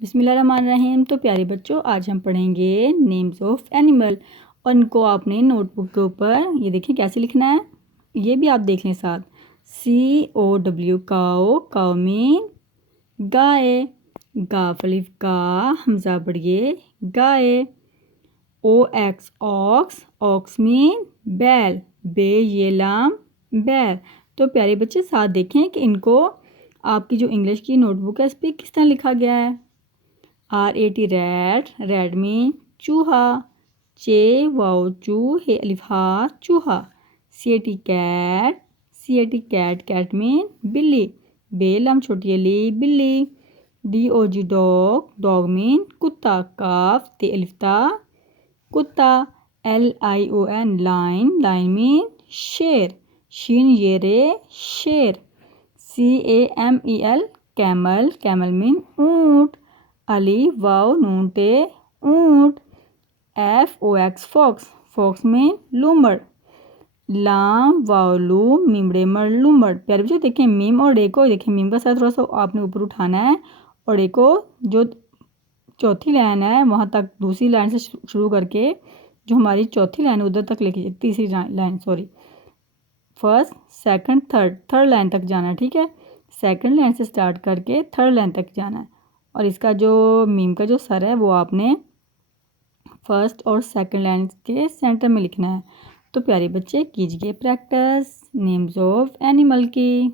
बिस्मिल्लाहिर्रहमानिर्रहीम। तो प्यारे बच्चों, आज हम पढ़ेंगे नेम्स ऑफ एनिमल और इनको आपने नोटबुक के ऊपर ये देखिए कैसे लिखना है, ये भी आप देख लें साथ। COW काओ, काओ मीन गाय, गाफ अलिफ गा, हमजा पढ़िए गाय। OX ऑक्स, ऑक्स मीन बैल, बे ये लाम बैल। तो प्यारे बच्चे साथ देखें कि इनको आपकी जो इंग्लिश की नोटबुक है इस पर किस तरह लिखा गया है। RAT रैट, रैट मीन चूहा। चे वाओ चू, हे अलिफ हा चूहा। CAT cat, CAT cat, cat mean बिल्ली, बेलम छोटी अली बिल्ली। DOG डॉग, डॉग मीन कुत्ता, काफ ते अलिफ्ता कुत्ता। LION लाइन, लाइन मीन शेर, शीन ये रे शेर। CAMEL कैमल, कैमल मीन ऊँट। अली वाव नून ते ऊँट। FOX फॉक्स, फॉक्स मीन लूमड़। लाम वाव लूम, मीमड़े मर लूमड़। प्यारे बच्चों देखें मीम और डे को, देखें मीम का साथ थोड़ा सा आपने ऊपर उठाना है और डे को जो चौथी लाइन है वहाँ तक दूसरी लाइन से शुरू करके जो हमारी चौथी लाइन है उधर तक लेके, तीसरी line sorry, first second third line तक जाना है, ठीक है। सेकंड लाइन से स्टार्ट करके थर्ड लाइन तक जाना है और इसका जो मीम का जो सर है वो आपने फर्स्ट और सेकंड लाइन के सेंटर में लिखना है। तो प्यारे बच्चे कीजिए प्रैक्टिस नेम्स ऑफ एनिमल की।